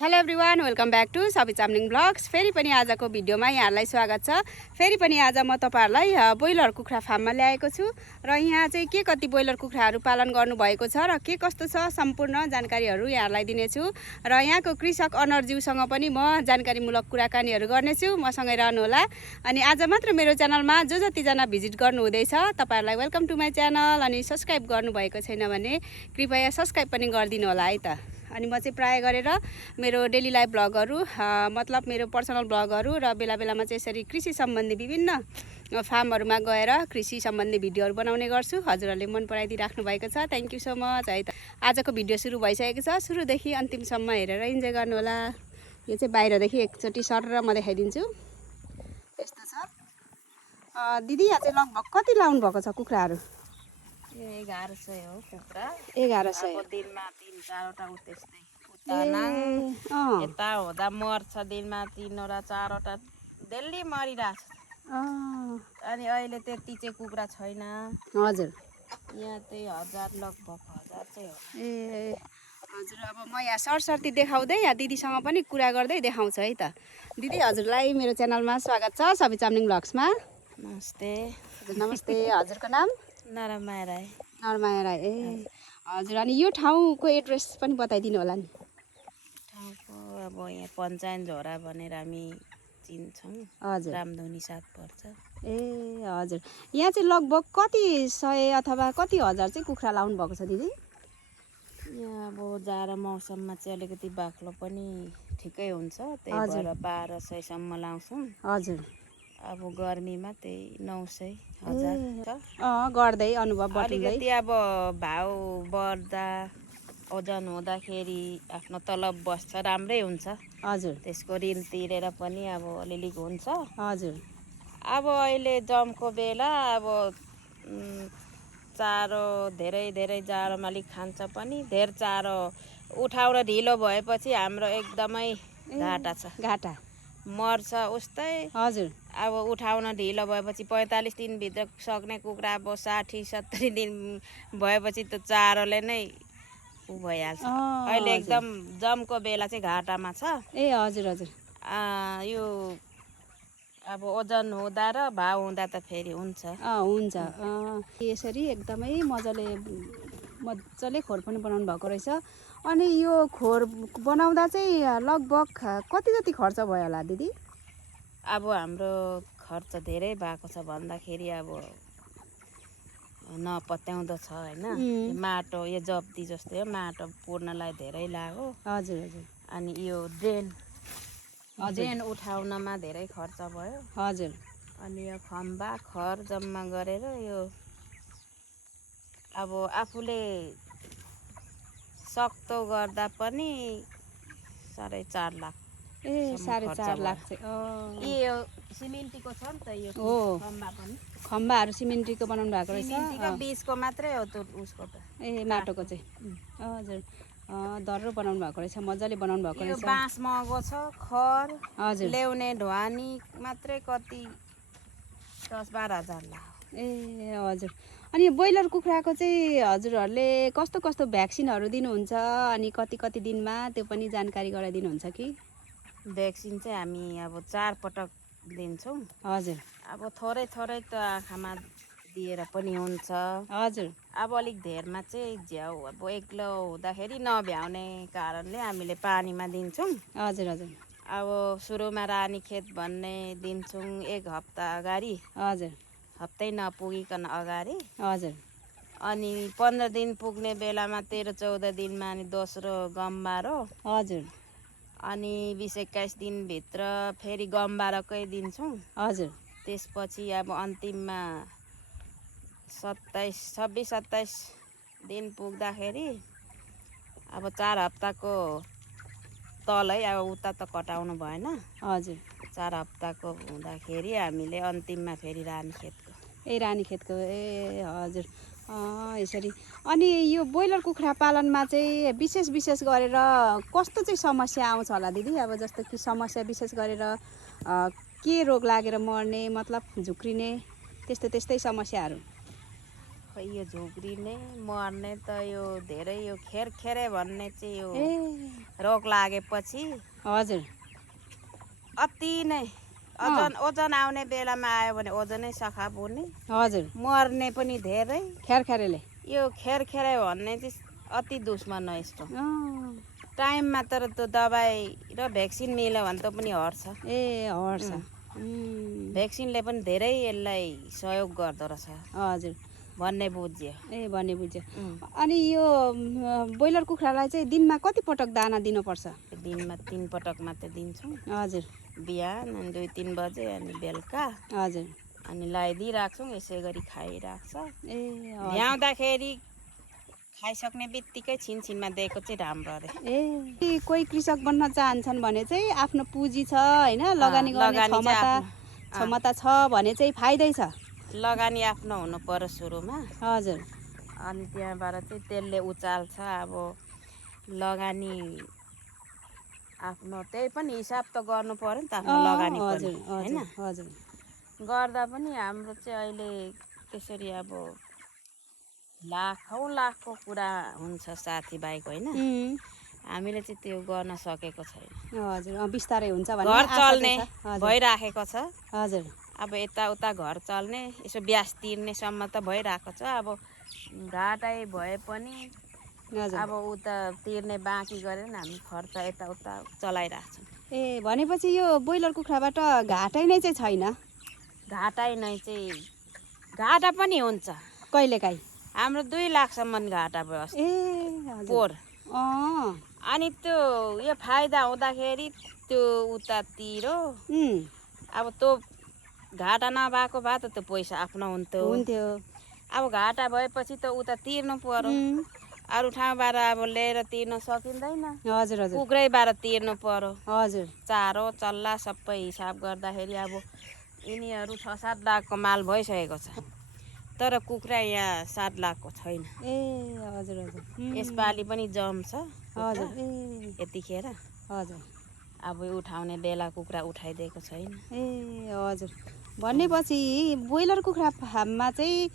Hello everyone, welcome back to सबै Chamling blogs. फेरि पनि आजको भिडियोमा यहाँहरूलाई स्वागत छ। फेरि पनि आज म तपाईँहरूलाई ब्रोइलर कुखुरा फार्ममा ल्याएको छु र यहाँ चाहिँ के कति ब्रोइलर कुखुराहरू पालन गर्नुभएको छ र के कस्तो छ सम्पूर्ण जानकारीहरू यहाँहरूलाई दिनेछु र यहाँको कृषक अनरज्यूसँग पनि म जानकारीमूलक कुराकानीहरू गर्नेछु। मसँगै रहनुहोला। अनि आज मात्र मेरो च्यानलमा जो जतिजना भिजिट गर्नुहुँदैछ तपाईँहरूलाई वेलकम टु माई च्यानल। अनि सब्सक्राइब गर्नुभएको छैन भने कृपया सब्सक्राइब पनि गरिदिनु होला है त। अनि म चाहिँ प्राय गरेर मेरो डेली लाइफ ब्लगहरू मतलब मेरो पर्सनल ब्लगहरू र बेला बेलामा चाहिँ यसरी कृषि सम्बन्धी विभिन्न फार्महरूमा गएर कृषि सम्बन्धी भिडियोहरू बनाउने गर्छु। हजुरहरूले मन पराइदिइराख्नु भएको छ, थ्याङ्क यू सो मच है त। आजको भिडियो सुरु भइसकेको छ, सुरुदेखि अन्तिमसम्म हेरेर इन्जोय गर्नुहोला। यो चाहिँ बाहिरदेखि एकचोटि सरेर म देखाइदिन्छु। यस्तो छ दिदी। यहाँ चाहिँ लगभग कति लाउनु भएको छ कुखुराहरू? 1100 हो कुखुरा। 1100 दिनमा 3-4वटा उतेस्दै यता हुँदा मर्छ दिनमा 3वटा 4वटा डेली मरिरहेछ। अनि अहिले त्यति चाहिँ कुखुरा छैन। हजुर, यहाँ चाहिँ 1000 लगभग 1000 चाहिँ हो। ए हजुर, अब म यहाँ सरसर्ती देखाउँदै यहाँ दिदीसँग पनि कुरा गर्दै देखाउँछु है त। दिदी हजुरलाई मेरो च्यानलमा स्वागत छ, सबै चामलिङ ब्लग्समा। नमस्ते। हजुर नमस्ते। हजुरको नाम? नरमाया राई। नरमाया राई। ए हजुर, अनि यो ठाउँको एड्रेस पनि बताइदिनु होला नि। ठाउँको अब यहाँ पञ्चायत झोरा भनेर हामी चिन्छौँ। हजुर, रामधुनी साथ पर्छ। ए हजुर, यहाँ चाहिँ लगभग कति सय अथवा कति हजार चाहिँ कुखुरा लाउनु भएको छ दिदी? यहाँ अब जाडो मौसममा चाहिँ अलिकति बाक्लो पनि ठिकै हुन्छ, त्यही भएर 1200सम्म लाउँछौँ। हजुर, अब गर्मीमा त्यही 900-1000 छ। गर्दै अनुभव बटुल्दै अलिकति अब भाउ बढ्दा ओजन हुँदाखेरि आफ्नो तलब बस्छ, राम्रै हुन्छ। हजुर, त्यसको ऋण तिरेर पनि अब अलिअलि हुन्छ। हजुर, अब अहिले जमको बेला अब चारो धेरै जाडोमा अलिक खान्छ पनि। धेर चारो उठाउन ढिलो भएपछि हाम्रो एकदमै घाटा छ, घाटा मर्छ उस्तै। हजुर, अब उठाउन ढिलो भएपछि 45 दिनभित्र सक्ने कुखुरा अब 60-70 दिन भएपछि त चारोले नै भइहाल्छ। अहिले एकदम जमको बेला चाहिँ घाटामा छ। ए हजुर, हजुर, यो अब ओजन हुँदा र भाउ हुँदा त फेरि हुन्छ। हुन्छ। यसरी एकदमै मजाले खोर पनि बनाउनु भएको रहेछ। अनि यो खोर बनाउँदा चाहिँ लगभग कति जति खर्च भयो होला दिदी? अब हाम्रो खर्च धेरै भएको छ भन्दाखेरि अब नपत्याउँदो छ होइन। माटो यो जप्ती जस्तै हो, माटो पुर्नलाई धेरै लाग्यो। हजुर, हजुर, अनि यो ड्रेन उठाउनमा धेरै खर्च भयो। हजुर, अनि यो खम्बा खर जम्मा गरेर यो अब आफूले सक्तो गर्दा पनि 4.5 लाख। ए 4.5 लाख चाहिँ यो सिमेन्टीको छ नि त यो खम्बा पनि। खम्बाहरू सिमेन्टीको बनाउनु भएको रहेछ। सिमेन्टीको 20को मात्रै हो त्यो उसको त। ए माटोको चाहिँ हजुर, दर्रो बनाउनु भएको रहेछ, मजाले बनाउनु भएको यो रहेछ। बाँस महँगो छ, खर हजुर, ल्याउने ढुवानी मात्रै कति 10-12 हजार लाग्यो। ए हजुर, अनि ब्रोइलर कुखुराको चाहिँ हजुरहरूले कस्तो कस्तो भ्याक्सिनहरू दिनुहुन्छ अनि कति कति दिनमा त्यो पनि जानकारी गराइदिनुहुन्छ कि? भ्याक्सिन चाहिँ हामी अब 4 पटक दिन्छौँ। हजुर, अब थोरै त आँखामा दिएर पनि हुन्छ। हजुर, अब अलिक धेरमा चाहिँ झ्याउ अब एक्लो हुँदाखेरि नभ्याउने कारणले हामीले पानीमा दिन्छौँ। हजुर, हजुर, अब सुरुमा रानीखेत भन्ने दिन्छौँ 1 हप्ता अगाडि। हजुर, हप्तै नपुगिकन अगाडि। हजुर, अनि 15 दिन पुग्ने बेलामा 13-14 दिनमा अनि दोस्रो गम्बारो। हजुर, अनि 20-21 दिनभित्र फेरि गम्बारोकै दिन्छौँ। हजुर, त्यसपछि अब अन्तिममा 26-27 दिन पुग्दाखेरि अब 4 हप्ताको तलै अब उता त कटाउनु भएन। हजुर, 4 हप्ताको हुँदाखेरि हामीले अन्तिममा फेरि रानीखेतको। ए रानीखेतको। ए हजुर, यसरी। अनि यो ब्रोइलर कुखुरा पालनमा चाहिँ विशेष गरेर कस्तो चाहिँ समस्या आउँछ होला दिदी? अब जस्तो कि समस्या विशेष गरेर के रोग लागेर मर्ने, मतलब झुक्रिने, त्यस्तै समस्याहरू? खै यो झुक्रिने मर्ने त यो धेरै यो खेरखेरे भन्ने चाहिँ यो ए रोग लागेपछि हजुर अति नै ओजन आउने बेलामा आयो भने ओजनै सखाप हुने हजुर मर्ने पनि धेरै ख्यारख्यारेले यो खेरखेरे भन्ने चाहिँ अति दुश्मन हो यस्तो टाइममा तर त्यो दबाई र भ्याक्सिन मिल्यो भने त पनि हट्छ ए हट्छ भ्याक्सिनले पनि धेरै यसलाई सहयोग गर्दो रहेछ हजुर भन्ने बुझ्यो ए भन्ने बुझ्यो अनि यो ब्रोइलर कुखुरालाई चाहिँ दिनमा कति पटक दाना दिनुपर्छ दिनमा 3 पटक मात्रै दिन्छौँ हजुर बिहान अनि 2-3 बजे अनि बेलुका हजुर अनि लगाइदिइराख्छौँ यसै गरी खाइराख्छ ए भ्याउँदाखेरि खाइसक्ने बित्तिकै छिनछिनमा दिएको चाहिँ राम्रो अरे ए कोही कृषक बन्न चाहन्छन् भने चाहिँ आफ्नो पुँजी छ होइन लगानी गर्ने क्षमता छ भने चाहिँ फाइदै छ लगानी आफ्नो हुनु पर्यो सुरुमा हजुर अनि त्यहाँबाट चाहिँ त्यसले उचाल्छ अब लगानी आफ्नो त्यही पनि हिसाब त गर्नु पर्यो नि त आफ्नो लगानी पनि हैन हजुर गर्दा पनि हाम्रो चाहिँ अहिले त्यसरी अब लाखौँ लाखको कुरा हुन्छ साथीभाइको होइन हामीले चाहिँ त्यो गर्न सकेको छैन हजुर बिस्तारै हुन्छ भने घर चल्ने भइराखेको छ हजुर अब यताउता घर चल्ने यसो ब्याज तिर्नेसम्म त भइरहेको छ अब घाटै भए पनि अब उता तिर्ने बाँकी गरेर हामी खर्च यताउता चलाइरहेछौँ ए भनेपछि यो ब्रोइलर कुखुराबाट घाटै नै चाहिँ छैन घाटै नै चाहिँ घाटा पनि हुन्छ कहिलेकाहीँ हाम्रो 2 लाखसम्म घाटा भयो ए पोहोर अनि त्यो यो फाइदा हुँदाखेरि त्यो उतातिर अब त्यो घाटा नभएको भए त त्यो पैसा आफ्नो हुन्थ्यो अब घाटा भएपछि त उता तिर्नु पर्यो अरू ठाउँबाट अब लिएर तिर्न सकिँदैन हजुर हजुर कुखुरैबाट तिर्नु पर्यो हजुर चारो चल्ला सबै हिसाब गर्दाखेरि अब यिनीहरू 6-7 लाखको माल भइसकेको छ तर कुखुरा यहाँ 7 लाखको छैन ए हजुर हजुर यसपालि पनि जम्छ हजुर यतिखेर हजुर अब उठाउने बेला कुखुरा उठाइदिएको छैन ए हजुर भनेपछि ब्रोइलर कुखुरा फार्ममा चाहिँ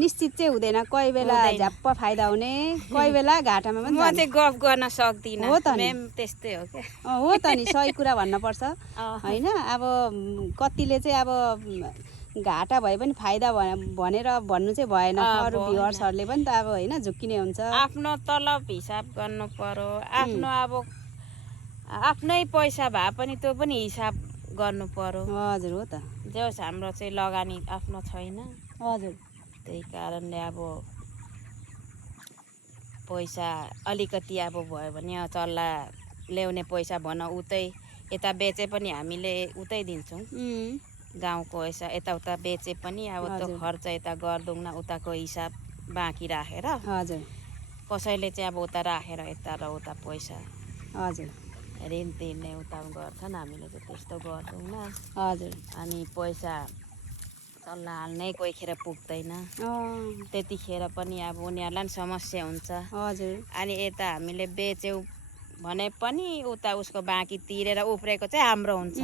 निश्चित चाहिँ हुँदैन कोही बेला झ्याप्प फाइदा हुने कोही बेला घाटामा पनि म चाहिँ गफ गर्न सक्दिनँ हो त नि त्यस्तै हो क्या हो त नि सही कुरा भन्नुपर्छ होइन अब कतिले चाहिँ अब घाटा भए पनि फाइदा भनेर भन्नु चाहिँ भएन अरू भ्युअर्सहरूले पनि त अब होइन झुक्किने हुन्छ आफ्नो तलब हिसाब गर्नु पर्यो आफ्नो अब आफ्नै पैसा भए पनि त्यो पनि हिसाब गर्नु पर्यो हजुर हो त जे होस् हाम्रो चाहिँ लगानी आफ्नो छैन हजुर त्यही कारणले अब पैसा अलिकति अब भयो भने चल्ला ल्याउने पैसा भन उतै यता बेचे पनि हामीले उतै दिन्छौँ गाउँको यताउता बेचे पनि अब त्यो खर्च यता गर्दैनौँ उताको हिसाब बाँकी राखेर हजुर कसैले चाहिँ अब उता राखेर यता र उता पैसा हजुर ऋण तिर्ने उता गर्छन् हामीले चाहिँ त्यस्तो गर्दैनौँ हजुर अनि पैसा चल्ला हाल्नै कोही खेर पुग्दैन त्यतिखेर पनि अब उनीहरूलाई पनि समस्या हुन्छ हजुर अनि यता हामीले बेच्यौँ भने पनि उता उसको बाँकी तिरेर उफ्रेको चाहिँ हाम्रो हुन्छ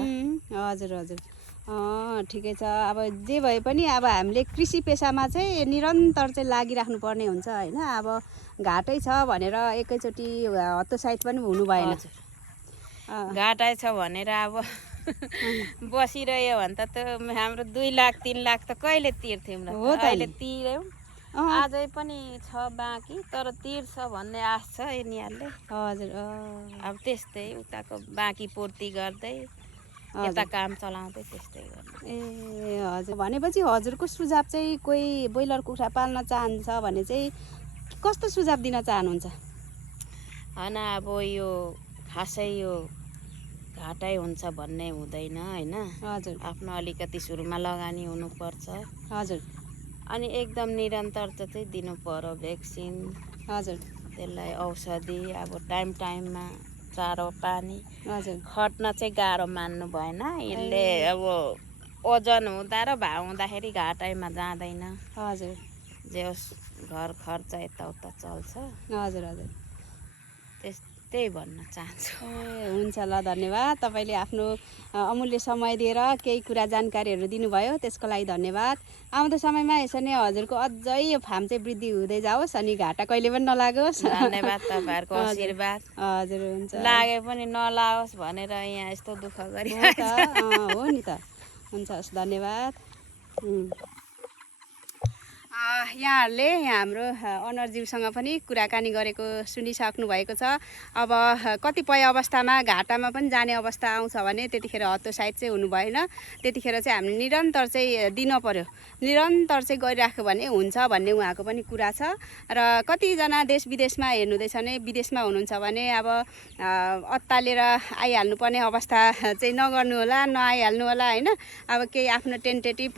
हजुर हजुर ठिकै छ अब जे भए पनि अब हामीले कृषि पेसामा चाहिँ निरन्तर चाहिँ लागिराख्नु पर्ने हुन्छ होइन अब घाटै छ भनेर एकैचोटि हतोत्साहित पनि हुनु भएन घाटै छ भनेर अब बसिरह्यो भने त हाम्रो 2 लाख 3 लाख त कहिले तिर्थ्यौँ र अहिले तिर्यौँ अझै पनि छ बाँकी तर तिर्छ भन्ने आश छ यिनीहरूले हजुर अब त्यस्तै उताको बाँकी पूर्ति गर्दै यता काम चलाउँदै त्यस्तै गर्नु ए हजुर भनेपछि हजुरको सुझाव चाहिँ कोही ब्रोइलर कुखुरा पाल्न चाहन्छ भने चाहिँ कस्तो सुझाव दिन चाहनुहुन्छ होइन अब यो खासै यो घाटै हुन्छ भन्ने हुँदैन होइन हजुर आफ्नो अलिकति सुरुमा लगानी हुनुपर्छ हजुर अनि एकदम निरन्तर चाहिँ दिनु पर्यो भ्याक्सिन हजुर त्यसलाई औषधि अब टाइममा चारो पानी हजुर खट्न चाहिँ गाह्रो मान्नु भएन यसले अब ओजन हुँदा र भाउ हुँदाखेरि घाटैमा जाँदैन हजुर जे होस् घर खर्च यताउता चल्छ हजुर हजुर त्यही भन्न चाहन्छु। ए हुन्छ ल, धन्यवाद। तपाईँले आफ्नो अमूल्य समय दिएर केही कुरा जानकारीहरू दिनुभयो, त्यसको लागि धन्यवाद। आउँदो समयमा यसरी नै हजुरको अझै यो फार्म चाहिँ वृद्धि हुँदै जाओस् अनि घाटा कहिले पनि नलागोस्। धन्यवाद तपाईँहरूको आशीर्वाद। हजुर हुन्छ। लागे पनि नलाओस् भनेर यहाँ यस्तो दुःख हो गरिरहेको त, हो नि त। हुन्छ, हस्, धन्यवाद। यहाँहरूले हाम्रो अनरज्यूसँग पनि कुराकानी गरेको सुनिसक्नु भएको छ। अब कतिपय अवस्थामा घाटामा पनि जाने अवस्था आउँछ भने त्यतिखेर हतोत्साहित चाहिँ हुनु भएन। त्यतिखेर चाहिँ हामीले निरन्तर चाहिँ दिन पर्यो, निरन्तर चाहिँ गरिराख्यो भने हुन्छ भन्ने उहाँको पनि कुरा छ। र कतिजना देश विदेशमा हेर्नुहुँदैछ भने, विदेशमा हुनुहुन्छ भने अब अत्तालेर आइहाल्नुपर्ने अवस्था चाहिँ नगर्नु होला, नआइहाल्नु होला होइन। अब केही आफ्नो टेन्टेटिभ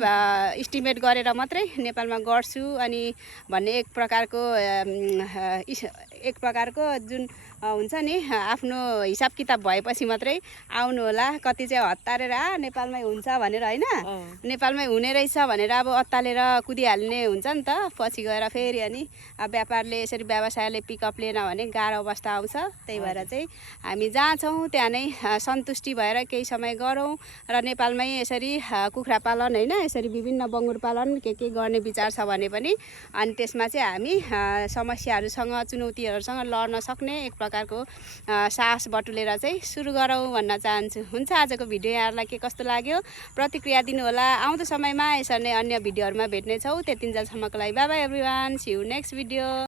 इस्टिमेट गरेर मात्रै नेपालमा गर्छु अनि भन्ने एक प्रकारको जुन हुन्छ नि आफ्नो हिसाब किताब भएपछि मात्रै आउनु होला। कति चाहिँ हतारेर नेपालमै हुन्छ भनेर होइन, नेपालमै हुने रहेछ भनेर अब अत्तालेर कुदिहाल्ने हुन्छ नि त। पछि गएर फेरि अनि व्यापारले यसरी व्यवसायले पिकअप लिएन भने गाह्रो अवस्था आउँछ। त्यही भएर चाहिँ हामी जहाँ छौँ त्यहाँ नै सन्तुष्टि भएर केही समय गरौँ र नेपालमै यसरी कुखुरा पालन होइन, यसरी विभिन्न बङ्गुर पालन के गर्ने विचार छ भने पनि अनि त्यसमा चाहिँ हामी समस्याहरूसँग चुनौतीहरूसँग लड्न सक्ने एक प्रकारको साहस बटुलेर चाहिँ सुरु गरौँ भन्न चाहन्छु। हुन्छ, आजको भिडियो यहाँहरूलाई के कस्तो लाग्यो प्रतिक्रिया दिनुहोला। आउँदो समयमा यसरी नै अन्य भिडियोहरूमा भेट्नेछौँ। त्यतिन्जेलसम्मको लागि bye bye everyone, see you next video.